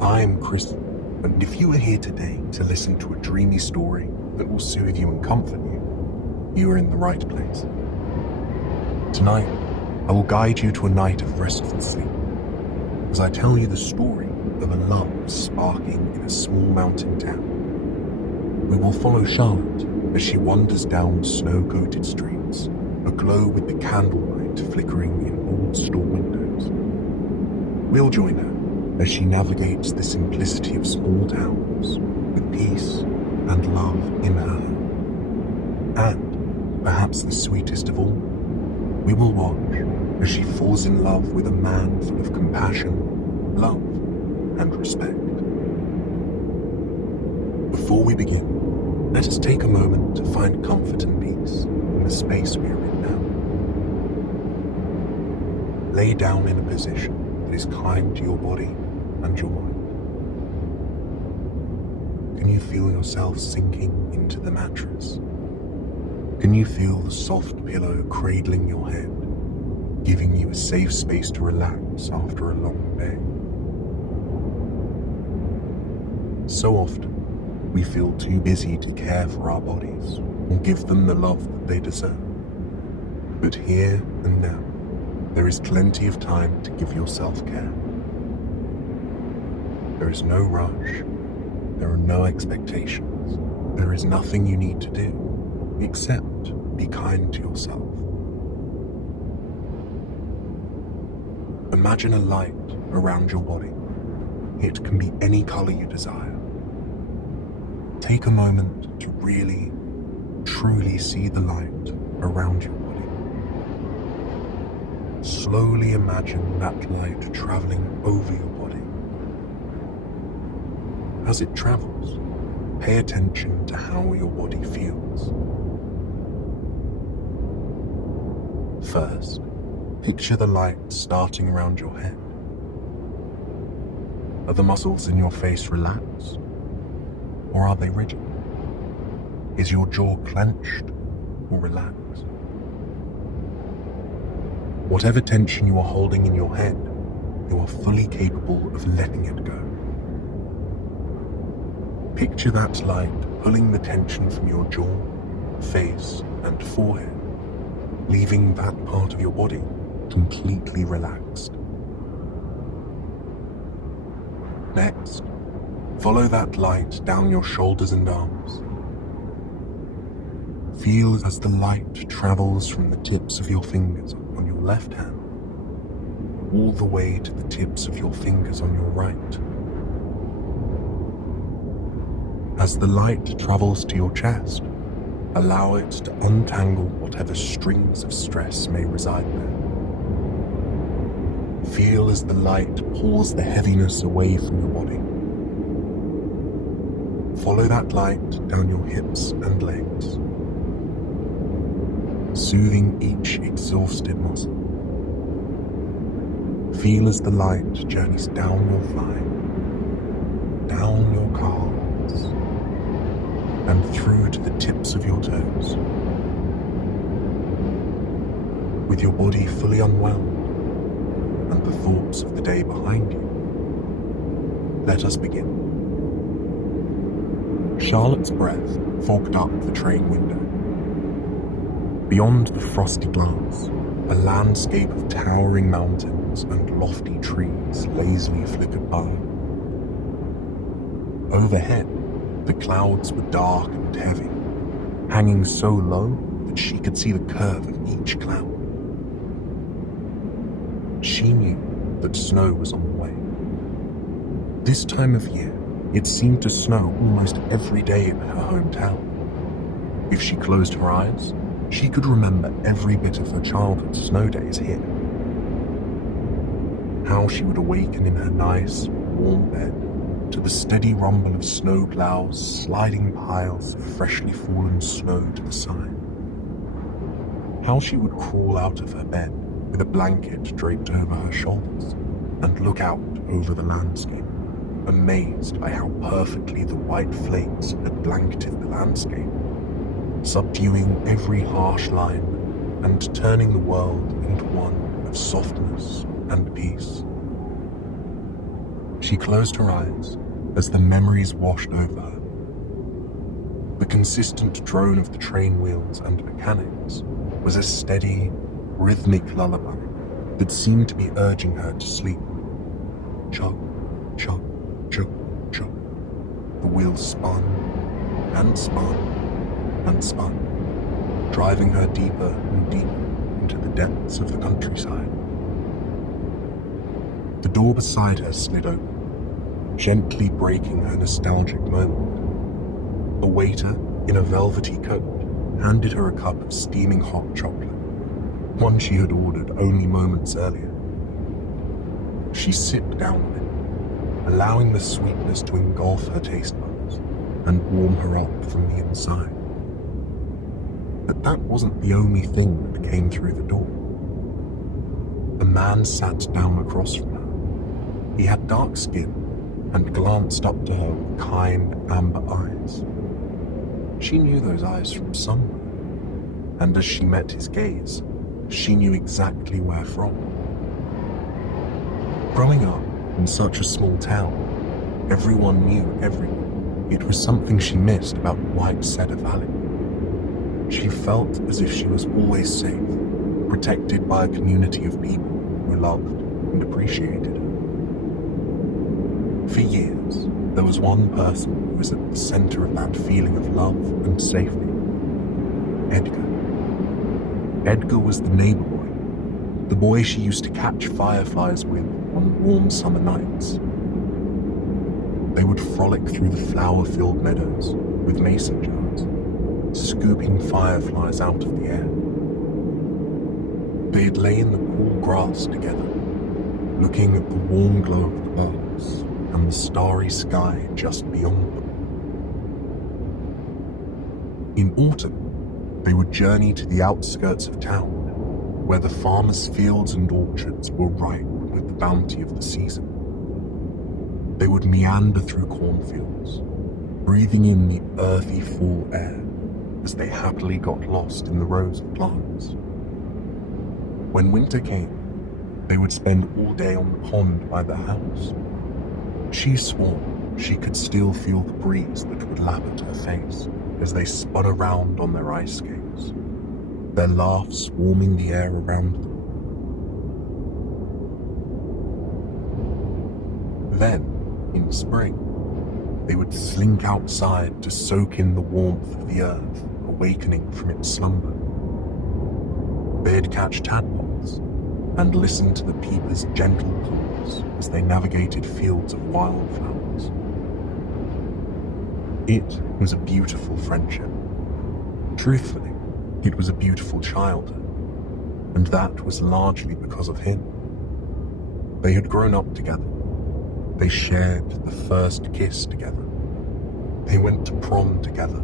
I'm Chris, and if you are here today to listen to a dreamy story that will soothe you and comfort you, you are in the right place. Tonight, I will guide you to a night of restful sleep, as I tell you the story of a love sparking in a small mountain town. We will follow Charlotte as she wanders down snow-coated streets, aglow with the candlelight flickering in old store windows. We'll join her as she navigates the simplicity of small towns with peace and love in her home. And, perhaps the sweetest of all, we will watch as she falls in love with a man full of compassion, love, and respect. Before we begin, let us take a moment to find comfort and peace in the space we are in now. Lay down in a position that is kind to your body and your mind. Can you feel yourself sinking into the mattress? Can you feel the soft pillow cradling your head, giving you a safe space to relax after a long day? So often, we feel too busy to care for our bodies or give them the love that they deserve. But here and now, there is plenty of time to give yourself care. There is no rush. There are no expectations. There is nothing you need to do except be kind to yourself. Imagine a light around your body. It can be any color you desire. Take a moment to really, truly see the light around your body. Slowly imagine that light traveling over your body. As it travels, pay attention to how your body feels. First, picture the light starting around your head. Are the muscles in your face relaxed, or are they rigid? Is your jaw clenched or relaxed? Whatever tension you are holding in your head, you are fully capable of letting it go. Picture that light pulling the tension from your jaw, face, and forehead, leaving that part of your body completely relaxed. Next, follow that light down your shoulders and arms. Feel as the light travels from the tips of your fingers on your left hand, all the way to the tips of your fingers on your right. As the light travels to your chest, allow it to untangle whatever strings of stress may reside there. Feel as the light pulls the heaviness away from your body. Follow that light down your hips and legs, soothing each exhausted muscle. Feel as the light journeys down your thigh, down your calves, and through to the tips of your toes. With your body fully unwound and the thoughts of the day behind you, let us begin. Charlotte's breath fogged up the train window. Beyond the frosty glass, a landscape of towering mountains and lofty trees lazily flickered by. Overhead, the clouds were dark and heavy, hanging so low that she could see the curve of each cloud. She knew that snow was on the way. This time of year, it seemed to snow almost every day in her hometown. If she closed her eyes, she could remember every bit of her childhood snow days here. How she would awaken in her nice, warm bed to the steady rumble of snow plows sliding piles of freshly fallen snow to the side. How she would crawl out of her bed with a blanket draped over her shoulders and look out over the landscape, amazed by how perfectly the white flakes had blanketed the landscape, subduing every harsh line and turning the world into one of softness and peace. She closed her eyes as the memories washed over her. The consistent drone of the train wheels and mechanics was a steady, rhythmic lullaby that seemed to be urging her to sleep. Chug, chug, chug, chug. The wheels spun and spun and spun, driving her deeper and deeper into the depths of the countryside. The door beside her slid open, gently breaking her nostalgic moment. A waiter in a velvety coat handed her a cup of steaming hot chocolate, one she had ordered only moments earlier. She sipped down on it, allowing the sweetness to engulf her taste buds and warm her up from the inside. But that wasn't the only thing that came through the door. A man sat down across from her. He had dark skin and glanced up to her with kind, amber eyes. She knew those eyes from somewhere, and as she met his gaze, she knew exactly where from. Growing up in such a small town, everyone knew everyone. It was something she missed about White Cedar Valley. She felt as if she was always safe, protected by a community of people who loved and appreciated her. For years, there was one person who was at the center of that feeling of love and safety. Edgar. Edgar was the neighbor boy, the boy she used to catch fireflies with on warm summer nights. They would frolic through the flower-filled meadows with mason jars, scooping fireflies out of the air. They'd lay in the cool grass together, looking at the warm glow of the birds and the starry sky just beyond them. In autumn, they would journey to the outskirts of town, where the farmers' fields and orchards were ripe with the bounty of the season. They would meander through cornfields, breathing in the earthy fall air as they happily got lost in the rows of plants. When winter came, they would spend all day on the pond by the house. She swore she could still feel the breeze that would lap at her face as they spun around on their ice skates, their laughs warming the air around them. Then, in spring, they would slink outside to soak in the warmth of the earth, awakening from its slumber. They'd catch tadpoles and listen to the peepers' gentle calls as they navigated fields of wildflowers. It was a beautiful friendship. Truthfully, it was a beautiful childhood, and that was largely because of him. They had grown up together. They shared the first kiss together. They went to prom together.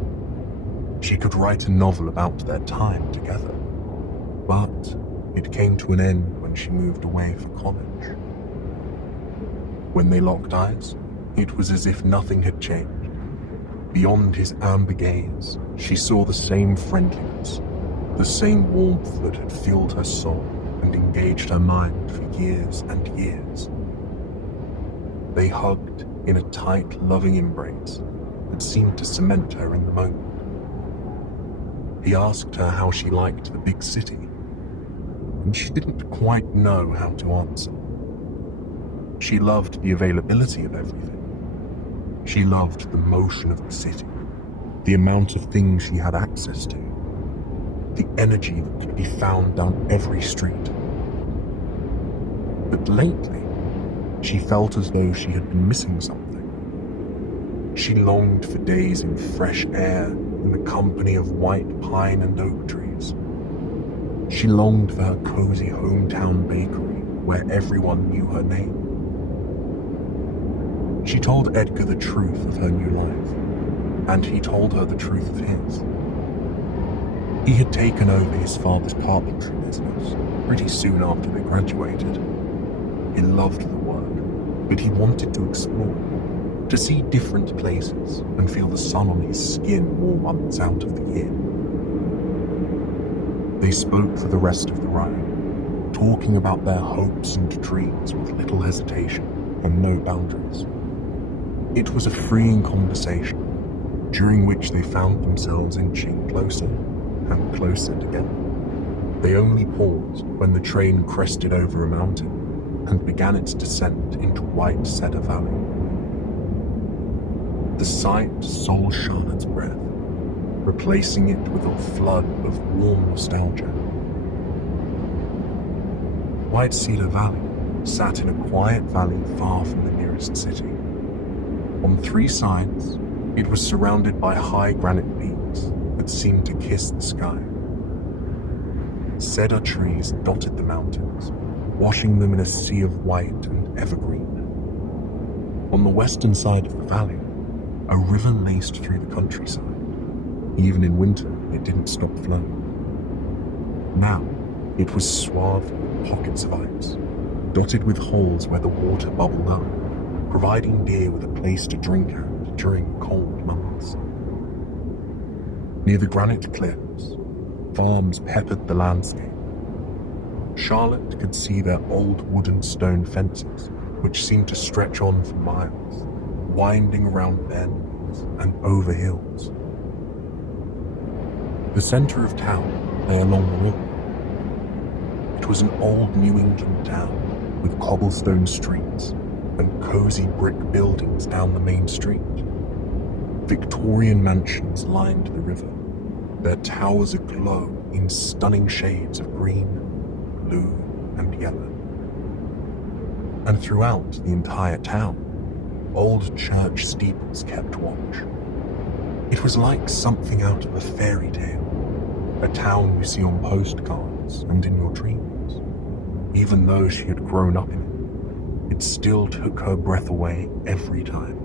She could write a novel about their time together, but it came to an end when she moved away for college. When they locked eyes, it was as if nothing had changed. Beyond his amber gaze, she saw the same friendliness, the same warmth that had filled her soul and engaged her mind for years and years. They hugged in a tight, loving embrace that seemed to cement her in the moment. He asked her how she liked the big city, and she didn't quite know how to answer. She loved the availability of everything. She loved the motion of the city, the amount of things she had access to, the energy that could be found down every street. But lately, she felt as though she had been missing something. She longed for days in fresh air in the company of white pine and oak trees. She longed for her cozy hometown bakery where everyone knew her name. She told Edgar the truth of her new life, and he told her the truth of his. He had taken over his father's carpentry business pretty soon after they graduated. He loved the work, but he wanted to explore, to see different places and feel the sun on his skin more months out of the year. They spoke for the rest of the ride, talking about their hopes and dreams with little hesitation and no boundaries. It was a freeing conversation, during which they found themselves inching closer and closer together. They only paused when the train crested over a mountain and began its descent into White Cedar Valley. The sight stole Charlotte's breath, replacing it with a flood of warm nostalgia. White Cedar Valley sat in a quiet valley far from the nearest city. On three sides, it was surrounded by high granite peaks that seemed to kiss the sky. Cedar trees dotted the mountains, washing them in a sea of white and evergreen. On the western side of the valley, a river laced through the countryside. Even in winter, it didn't stop flowing. Now, it was swathed with pockets of ice, dotted with holes where the water bubbled up, providing deer with a place to drink at during cold months. Near the granite cliffs, farms peppered the landscape. Charlotte could see their old wood and stone fences, which seemed to stretch on for miles, winding around bends and over hills. The center of town lay along the river. It was an old New England town with cobblestone streets and cozy brick buildings down the main street. Victorian mansions lined the river, their towers aglow in stunning shades of green, blue, and yellow. And throughout the entire town, old church steeples kept watch. It was like something out of a fairy tale, a town you see on postcards and in your dreams. Even though she had grown up in it, it still took her breath away every time.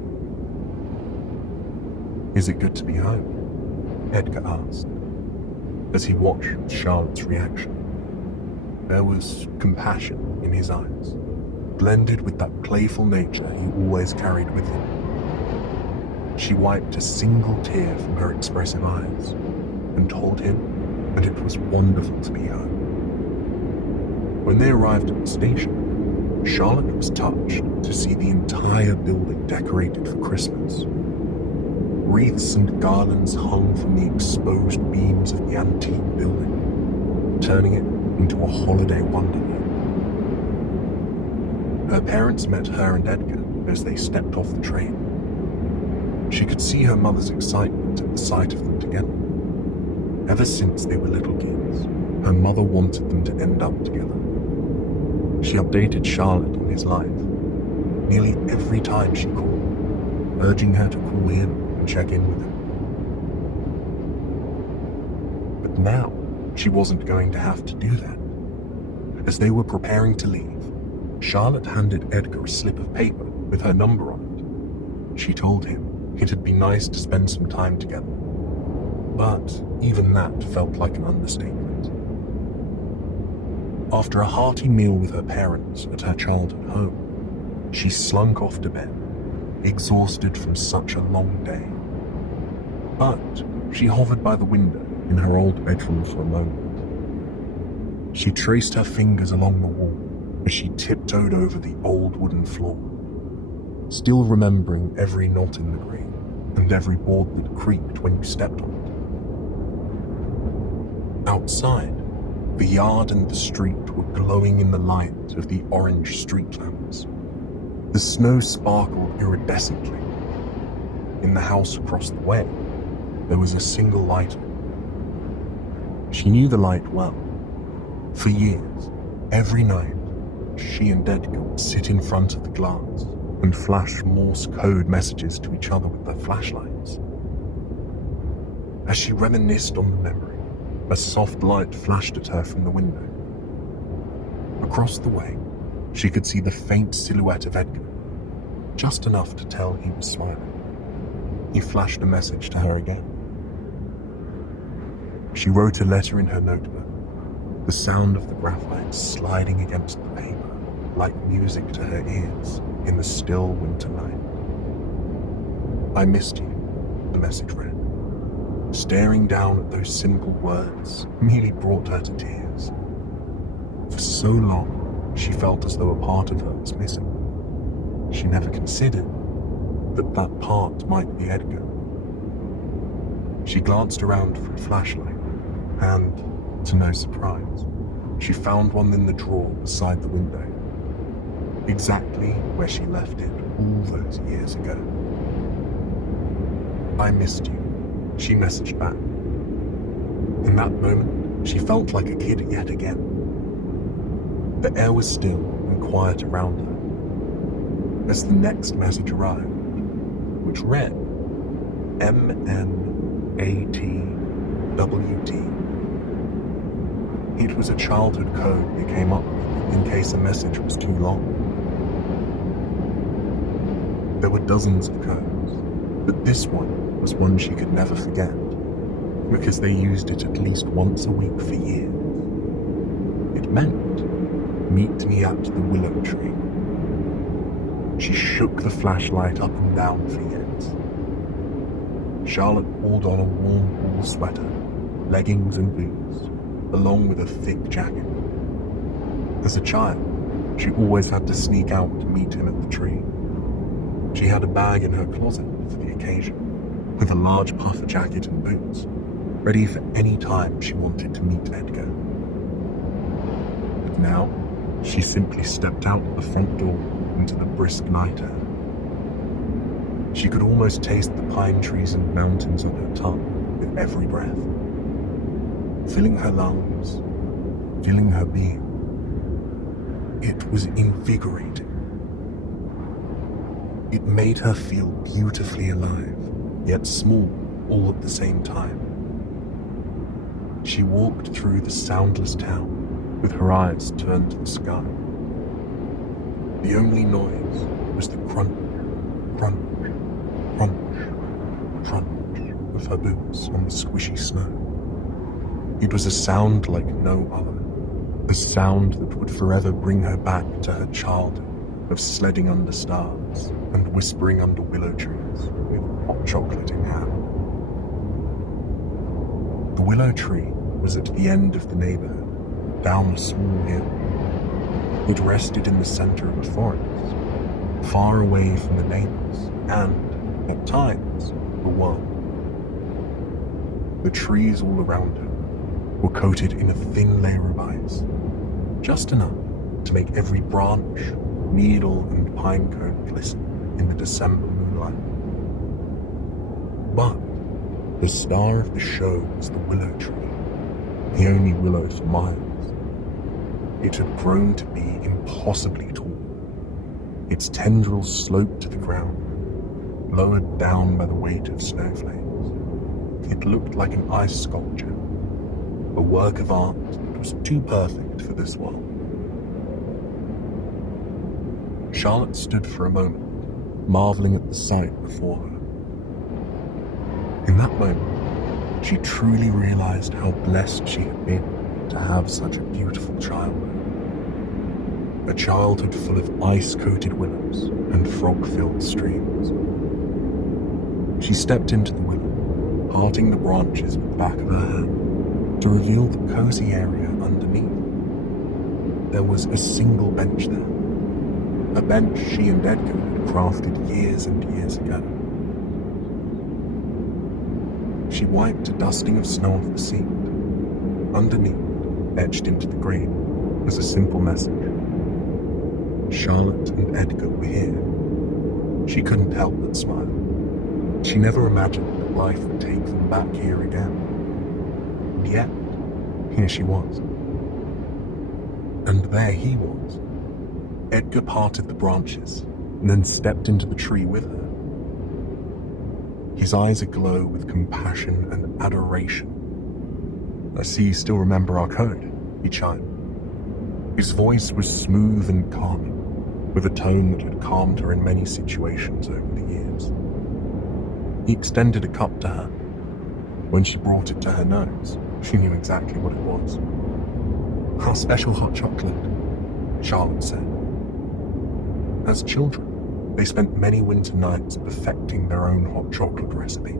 "Is it good to be home?" Edgar asked, as he watched Charlotte's reaction. There was compassion in his eyes, blended with that playful nature he always carried with him. She wiped a single tear from her expressive eyes and told him that it was wonderful to be home. When they arrived at the station, Charlotte was touched to see the entire building decorated for Christmas. Wreaths and garlands hung from the exposed beams of the antique building, turning it into a holiday wonderland. Her parents met her and Edgar as they stepped off the train. She could see her mother's excitement at the sight of them together. Ever since they were little kids, her mother wanted them to end up together. She updated Charlotte on his life, nearly every time she called, urging her to call him and check in with him. But now, she wasn't going to have to do that. As they were preparing to leave, Charlotte handed Edgar a slip of paper with her number on it. She told him it'd be nice to spend some time together. But even that felt like an understatement. After a hearty meal with her parents at her childhood home, she slunk off to bed, exhausted from such a long day. But she hovered by the window in her old bedroom for a moment. She traced her fingers along the wall as she tiptoed over the old wooden floor, still remembering every knot in the grate and every board that creaked when you stepped on it. Outside, the yard and the street were glowing in the light of the orange street lamps. The snow sparkled iridescently. In the house across the way, there was a single light on. She knew the light well. For years, every night, she and Edgar would sit in front of the glass and flash Morse code messages to each other with their flashlights. As she reminisced on the memory, a soft light flashed at her from the window. Across the way, she could see the faint silhouette of Edgar, just enough to tell he was smiling. He flashed a message to her again. She wrote a letter in her notebook, the sound of the graphite sliding against the paper like music to her ears in the still winter night. "I missed you," the message read. Staring down at those simple words nearly brought her to tears. For so long, she felt as though a part of her was missing. she never considered that that part might be Edgar. She glanced around for a flashlight, and, to no surprise, she found one in the drawer beside the window, exactly where she left it all those years ago. "I missed you," she messaged back. In that moment, she felt like a kid yet again. The air was still and quiet around her, as the next message arrived, which read, MNATWD. It was a childhood code they came up with in case a message was too long. There were dozens of codes, but this one was one she could never forget, because they used it at least once a week for years. It meant, "Meet me at the willow tree." She shook the flashlight up and down for years. Charlotte pulled on a warm wool sweater, leggings and boots, along with a thick jacket. As a child, she always had to sneak out to meet him at the tree. She had a bag in her closet for the occasion, with a large puffer jacket and boots, ready for any time she wanted to meet Edgar. But now, she simply stepped out the front door into the brisk night air. She could almost taste the pine trees and mountains on her tongue with every breath, filling her lungs, filling her being. It was invigorating. It made her feel beautifully alive, yet small all at the same time. She walked through the soundless town with her eyes turned to the sky. The only noise was the crunch, crunch, crunch, crunch of her boots on the squishy snow. It was a sound like no other, a sound that would forever bring her back to her childhood of sledding under stars and whispering under willow trees with hot chocolate in hand. The willow tree was at the end of the neighborhood, down a small hill. It rested in the center of a forest, far away from the neighbors and, at times, the world. The trees all around her were coated in a thin layer of ice, just enough to make every branch, needle, and pine cone glisten in the December moonlight. But the star of the show was the willow tree, the only willow for miles. It had grown to be impossibly tall. Its tendrils sloped to the ground, lowered down by the weight of snowflakes. It looked like an ice sculpture, a work of art that was too perfect for this world. Charlotte stood for a moment, marveling at the sight before her. In that moment, she truly realized how blessed she had been to have such a beautiful childhood. A childhood full of ice-coated willows and frog-filled streams. She stepped into the willow, parting the branches with the back of her hand to reveal the cozy area underneath. There was a single bench there, a bench she and Edgar had crafted years and years ago. She wiped a dusting of snow off the seat. Underneath, etched into the green, was a simple message. Charlotte and Edgar were here. She couldn't help but smile. She never imagined that life would take them back here again. And yet, here she was. And there he was. Edgar parted the branches and then stepped into the tree with her. His eyes aglow with compassion and adoration. "I see you still remember our code," he chimed. His voice was smooth and calming, with a tone that had calmed her in many situations over the years. He extended a cup to her. When she brought it to her nose, she knew exactly what it was. "Our special hot chocolate," Charlotte said. As children, they spent many winter nights perfecting their own hot chocolate recipe.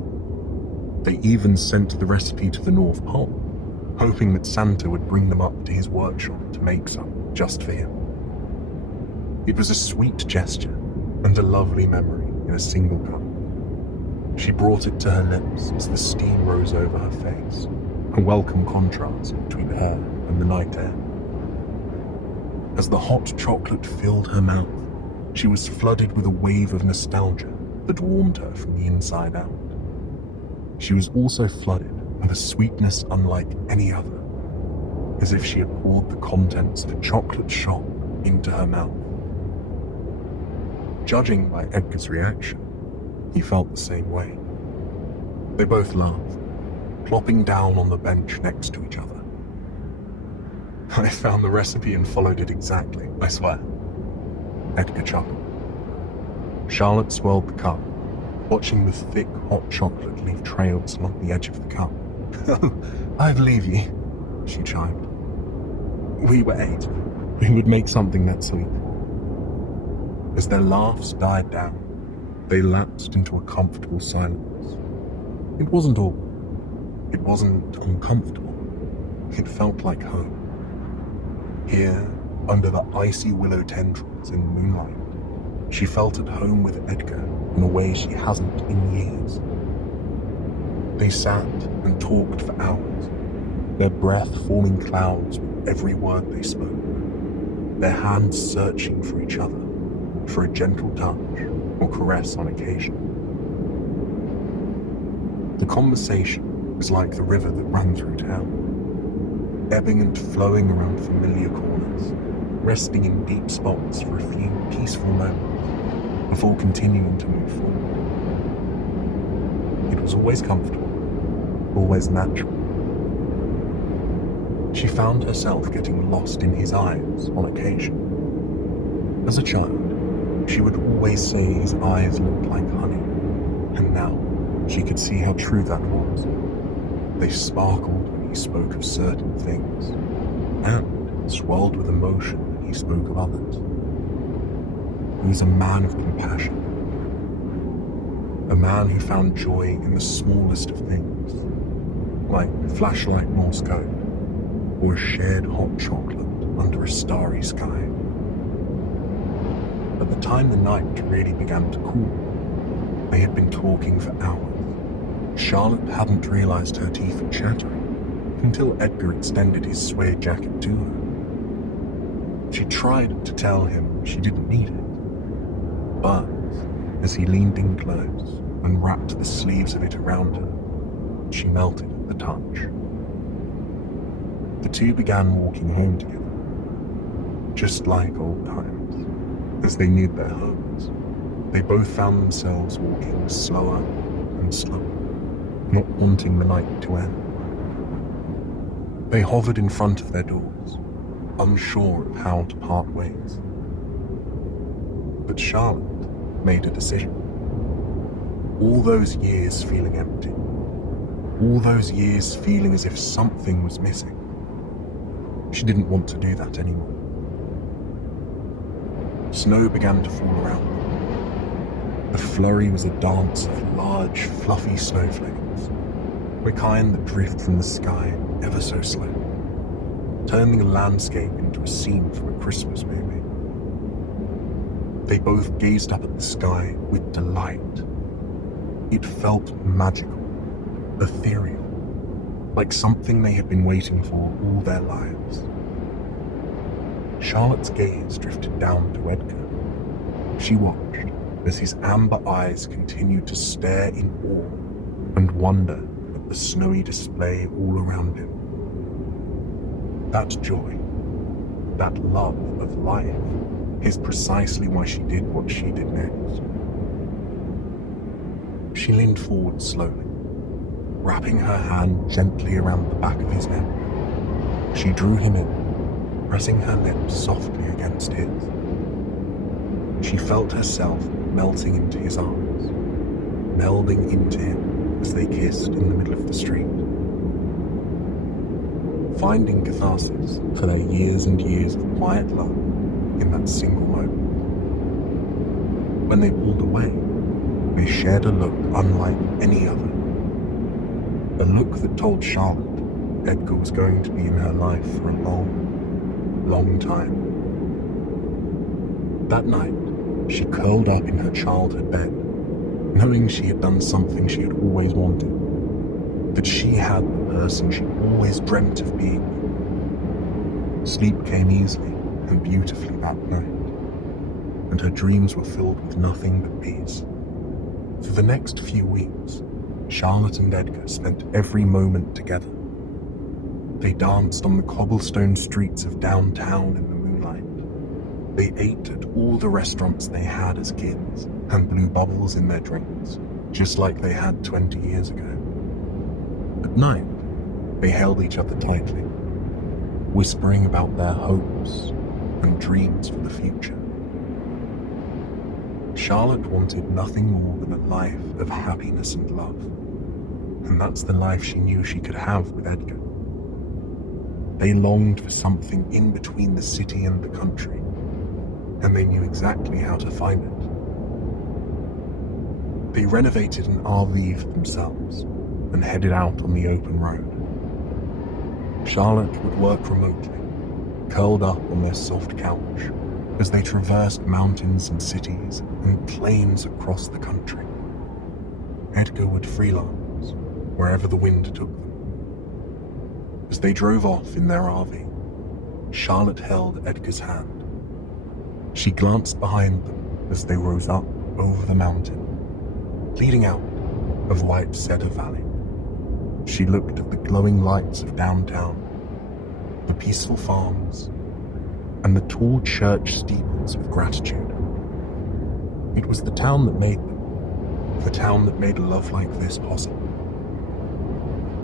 They even sent the recipe to the North Pole, hoping that Santa would bring them up to his workshop to make some just for him. It was a sweet gesture, and a lovely memory in a single cup. She brought it to her lips as the steam rose over her face, a welcome contrast between her and the night air. As the hot chocolate filled her mouth, she was flooded with a wave of nostalgia that warmed her from the inside out. She was also flooded with a sweetness unlike any other, as if she had poured the contents of a chocolate shop into her mouth. Judging by Edgar's reaction, he felt the same way. They both laughed, plopping down on the bench next to each other. I found the recipe and followed it exactly, I swear. Edgar chuckled. Charlotte swirled the cup, watching the thick hot chocolate leave trails along the edge of the cup. "Oh, I believe you," she chimed. "We were 8. We would make something that sweet." As their laughs died down, they lapsed into a comfortable silence. It wasn't awkward. It wasn't uncomfortable. It felt like home. Here, under the icy willow tendrils in moonlight, she felt at home with Edgar in a way she hasn't in years. They sat and talked for hours, their breath forming clouds with every word they spoke, their hands searching for each other, for a gentle touch or caress on occasion. The conversation was like the river that ran through town, ebbing and flowing around familiar corners, resting in deep spots for a few peaceful moments before continuing to move forward. It was always comfortable, always natural. She found herself getting lost in his eyes on occasion. As a child, she would always say his eyes looked like honey, and now she could see how true that was. They sparkled when he spoke of certain things, and swelled with emotion when he spoke of others. He was a man of compassion, a man who found joy in the smallest of things, like flashlight Morse code, or a shared hot chocolate under a starry sky. At the time the night really began to cool, they had been talking for hours. Charlotte hadn't realized her teeth were chattering until Edgar extended his suede jacket to her. She tried to tell him she didn't need it, but as he leaned in close and wrapped the sleeves of it around her, she melted at the touch. The two began walking home together, just like old times. As they neared their homes, they both found themselves walking slower and slower, not wanting the night to end. They hovered in front of their doors, unsure of how to part ways. But Charlotte made a decision. All those years feeling empty, all those years feeling as if something was missing, she didn't want to do that anymore. Snow began to fall around them. The flurry was a dance of large, fluffy snowflakes, the kind that drift from the sky ever so slow, turning the landscape into a scene from a Christmas movie. They both gazed up at the sky with delight. It felt magical, ethereal, like something they had been waiting for all their lives. Charlotte's gaze drifted down to Edgar. She watched as his amber eyes continued to stare in awe and wonder at the snowy display all around him. That joy, that love of life, is precisely why she did what she did next. She leaned forward slowly, wrapping her hand gently around the back of his neck. She drew him in, pressing her lips softly against his. She felt herself melting into his arms, melding into him as they kissed in the middle of the street. Finding catharsis for their years and years of quiet love in that single moment. When they pulled away, they shared a look unlike any other. A look that told Charlotte Edgar was going to be in her life for a long, long time. That night, she curled up in her childhood bed, knowing she had done something she had always wanted, that she had the person she always dreamt of being. Sleep came easily and beautifully that night, and her dreams were filled with nothing but peace. For the next few weeks, Charlotte and Edgar spent every moment together. They danced on the cobblestone streets of downtown in the moonlight. They ate at all the restaurants they had as kids and blew bubbles in their drinks, just like they had 20 years ago. At night, they held each other tightly, whispering about their hopes and dreams for the future. Charlotte wanted nothing more than a life of happiness and love, and that's the life she knew she could have with Edgar. They longed for something in between the city and the country, and they knew exactly how to find it. They renovated an RV for themselves and headed out on the open road. Charlotte would work remotely, curled up on their soft couch, as they traversed mountains and cities and plains across the country. Edgar would freelance wherever the wind took them. As they drove off in their RV, Charlotte held Edgar's hand. She glanced behind them as they rose up over the mountain, leading out of White Cedar Valley. She looked at the glowing lights of downtown, the peaceful farms, and the tall church steeples with gratitude. It was the town that made them, the town that made a love like this possible.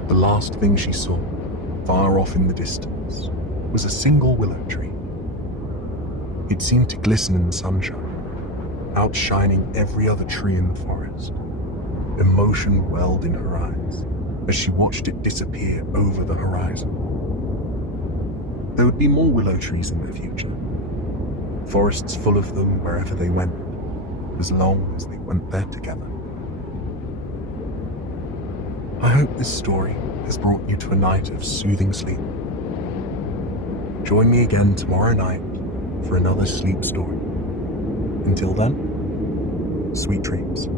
The last thing she saw, far off in the distance, was a single willow tree. It seemed to glisten in the sunshine, outshining every other tree in the forest. Emotion welled in her eyes as she watched it disappear over the horizon. There would be more willow trees in the future, forests full of them wherever they went, as long as they went there together. I hope this story has brought you to a night of soothing sleep. Join me again tomorrow night for another sleep story. Until then, sweet dreams.